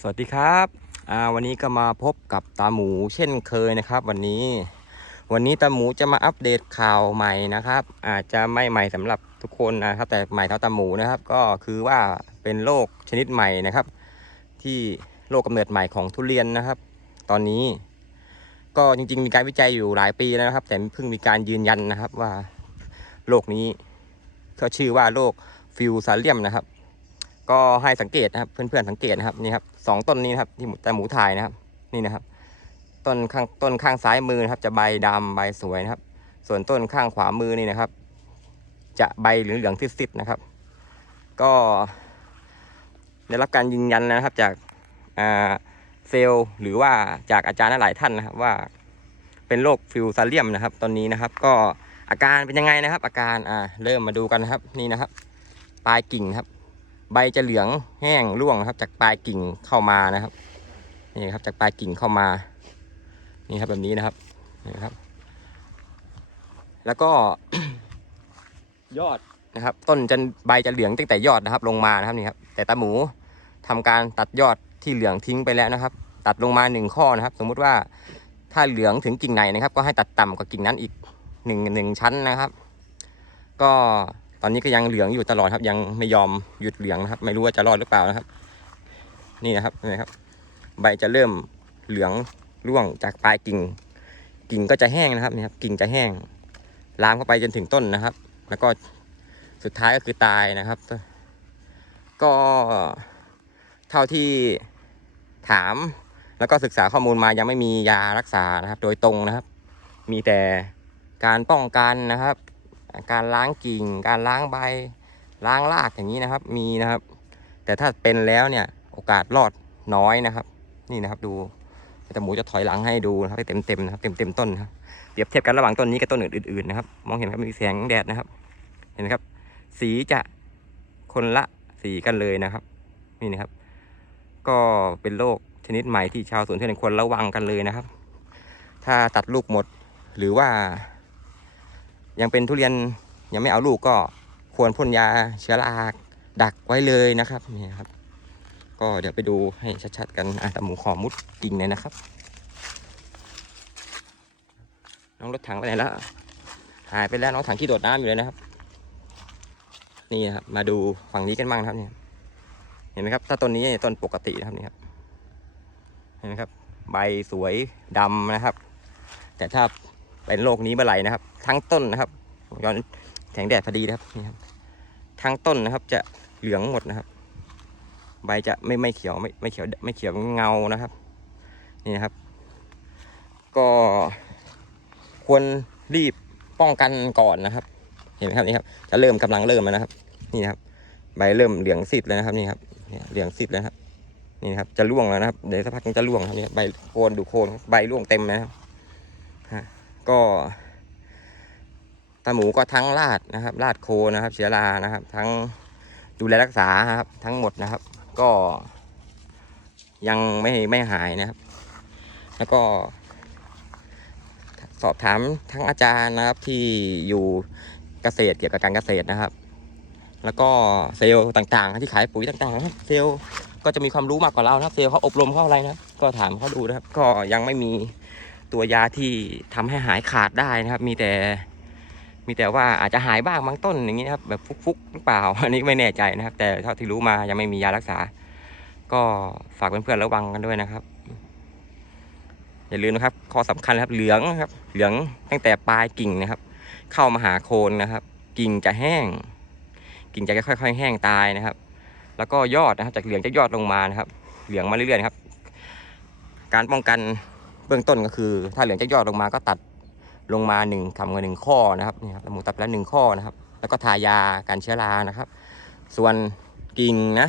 สวัสดีครับอ่าวันนี้ก็มาพบกับตาหมูเช่นเคยนะครับ วันนี้ วันนี้ตาหมูจะมาอัปเดตข่าวใหม่นะครับ อาจจะไม่ใหม่สำหรับทุกคนนะครับ แต่ใหม่เท่าตาหมูนะครับ ก็คือว่าเป็นโรคชนิดใหม่นะครับ ที่โรคกำเนิดใหม่ของทุเรียนนะครับ ตอนนี้ ก็จริง ๆ มีการวิจัยอยู่หลายปีแล้วนะครับ แต่เพิ่งมีการยืนยันนะครับว่าโรคนี้ก็ชื่อว่าโรคฟิวซาเลียมนะครับ ก็ให้สังเกตนะครับเพื่อนๆสังเกตนะครับนี่ครับสองต้นนี้นะครับที่แต่หมูถ่ายนะครับนี่นะครับ ต้นข้างต้นข้างซ้ายมือนะครับ จะใบดำใบสวยนะครับ ส่วนต้นข้างขวามือนี่นะครับ จะใบเหลืองๆซิดๆนะครับ ก็ได้รับการยืนยันนะครับจากเซลล์หรือว่าจากอาจารย์หลายท่านนะครับว่าเป็นโรคฟิวซาเลียมนะครับ ตอนนี้นะครับ ก็อาการเป็นยังไงนะครับ อาการอ่าเริ่มมาดูกันนะครับ นี่นะครับ ปลายกิ่งครับ ใบจะเหลืองแห้งร่วงนะครับจากปลายกิ่งเข้ามานะครับนี่ครับจากปลายกิ่งเข้ามานี่ครับแบบนี้นะครับนี่ครับ แล้วก็ยอดนะครับ ต้นจะใบจะเหลืองตั้งแต่ยอดนะครับ ลงมานะครับนี่ครับ แต่ตาหมูทำการตัดยอดที่เหลืองทิ้งไปแล้วนะครับ ตัดลงมาหนึ่งข้อนะครับ สมมุติว่าถ้าเหลืองถึงกิ่งไหนนะครับ ก็ให้ตัดต่ำกว่ากิ่งนั้นอีกหนึ่งหนึ่งชั้นนะครับ ก็ อนนี้ก็ยังเหลืองอยู่ตลอดครับ ยังไม่ยอมหยุดเหลืองนะครับ ไม่รู้ว่าจะรอดหรือเปล่านะครับ นี่นะครับนี่นะครับ ใบจะเริ่มเหลืองร่วงจากปลายกิ่ง กิ่งก็จะแห้งนะครับนี่ครับ กิ่งจะแห้ง ลามเข้าไปจนถึงต้นนะครับ แล้วก็สุดท้ายก็คือตายนะครับ ก็เท่าที่ถามแล้วก็ศึกษาข้อมูลมายังไม่มียารักษานะครับ โดยตรงนะครับ มีแต่การป้องกันนะครับ การล้างกิ่ง การล้างใบ ล้างรากอย่างนี้นะครับ มีนะครับ แต่ถ้าเป็นแล้วเนี่ยโอกาสรอดน้อยนะครับ นี่นะครับดูแต่หมูจะถอยหลังให้ดูนะครับเต็มเต็มๆนะครับเต็มเต็มๆต้นนะครับเปรียบเทียบกันระหว่างต้นนี้กับต้นอื่นๆนะครับ มองเห็นครับมีแสงแดดนะครับ เห็นไหมครับ สีจะคนละสีกันเลยนะครับ นี่นะครับ ก็เป็นโรคชนิดใหม่ที่ชาวสวนทุเรียนควรระวังกันเลยนะครับ ถ้าตัดลูกหมดหรือว่า ยังเป็นทุเรียนยังไม่เอาลูกก็ควรพ่นยาเชื้อราดักไว้เลยนะครับนี่ครับ ก็เดี๋ยวไปดูให้ชัดๆกันอะแต่หมูขอมุดกิ่งเลยนะครับ น้องรถถังไปไหนแล้วหายไปแล้วน้องถังที่โดดน้ำอยู่เลยนะครับ นี่ครับมาดูฝั่งนี้กันบ้างครับเนี่ยเห็นไหมครับ ถ้าต้นนี้ต้นปกตินะครับนี่ครับเห็นไหมครับ ใบสวยดำนะครับ แต่ถ้า เป็นโรคนี้เมื่อไหร่นะครับ ทั้งต้นนะครับย้อนแสงแดดพอดีนะครับนี่ครับทั้งต้นนะครับจะเหลืองหมดนะครับ ใบจะไม่ไม่เขียวไม่ไม่เขียวไม่เขียวเงานะครับ นี่นะครับ ก็ควรรีบป้องกันก่อนนะครับ เห็นไหมครับนี่ครับจะเริ่มกำลังเริ่มแล้วนะครับ นี่นะครับ ใบเริ่มเหลืองซีดแล้วนะครับนี่ครับเหลืองซีดแล้วครับนี่ครับจะร่วงแล้วนะครับเดี๋ยวสักพักจะร่วงครับนี่ใบโคนดูโคนใบร่วงเต็มเลยนะครับ ก็ตาหมูก็ทั้งลาดนะครับลาดโคนนะครับ เชื้อรานะครับ ทั้งดูแลรักษาครับ ทั้งหมดนะครับ ก็ยังไม่ไม่หายนะครับ แล้วก็สอบถามทั้งอาจารย์นะครับที่อยู่เกษตรเกี่ยวกับการเกษตรนะครับ แล้วก็เซลล์ต่างๆ ที่ขายปุ๋ยต่างๆครับเซลล์ก็จะมีความรู้มากกว่าเรานะครับ เซลล์เขาอบรมเขาอะไรนะครับก็ถามเขาดูนะครับ ก็ยังไม่มี ตัวยาที่ทำให้หายขาดได้นะครับ มีแต่มีแต่ว่าอาจจะหายบ้างบางต้นอย่างนี้นะครับแบบฟุกๆหรือเปล่าอันนี้ไม่แน่ใจนะครับ แต่เท่าที่รู้มายังไม่มียารักษา ก็ฝากเพื่อนๆระวังกันด้วยนะครับ อย่าลืมนะครับข้อสำคัญนะครับเหลืองครับ เหลืองตั้งแต่ปลายกิ่งนะครับ เข้ามาหาโคนนะครับ กิ่งจะแห้ง กิ่งจะค่อยๆแห้งตายนะครับ แล้วก็ยอดนะครับ จากเหลืองจะยอดลงมานะครับ เหลืองมาเรื่อยๆครับ การป้องกัน เบื้องต้นก็คือ ถ้าเหลืองจะยอดลงมาก็ตัดลงมาหนึ่งคำกับหนึ่งข้อนะครับนี่ครับหมูตัดไปแล้วหนึ่งข้อนะครับ แล้วก็ทายาการเชื้อรานะครับ ส่วนกิ่งนะ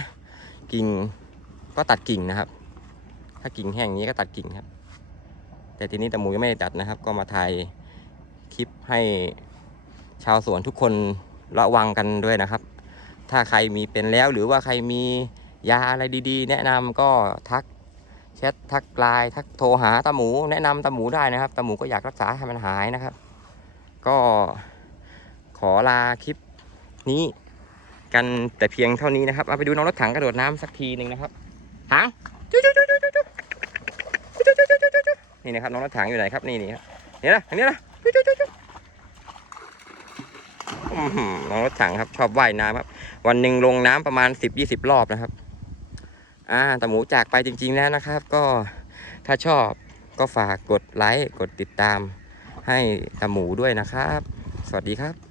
กิ่งก็ตัดกิ่งนะครับ ถ้ากิ่งแห้งอย่างนี้ก็ตัดกิ่งครับ แต่ทีนี้แต่หมูยังไม่ได้ตัดนะครับ ก็มาถ่ายคลิปให้ชาวสวนทุกคนระวังกันด้วยนะครับ ถ้าใครมีเป็นแล้วหรือว่าใครมียาอะไรดีๆ แนะนำก็ทัก แชททักไลน์ทักโทรหาตาหมู แนะนำตาหมูได้นะครับตาหมูก็อยากรักษาให้มันหายนะครับ ก็ขอลาคลิปนี้กันแต่เพียงเท่านี้นะครับเอาไปดูน้องรถถังกระโดดน้ำสักทีหนึ่งนะครับถังนี่นะครับน้องรถถังอยู่ไหนครับนี่นี่ครับนี่นะอันนี้นะน้องรถถังครับชอบว่ายน้ำครับ วันหนึ่งลงน้ำประมาณสิบยี่สิบรอบนะครับ อ่าตาหมูจากไปจริง ๆแล้วนะครับ ก็ถ้าชอบก็ฝากกดไลค์กดติดตามให้ตาหมูด้วยนะครับ สวัสดีครับ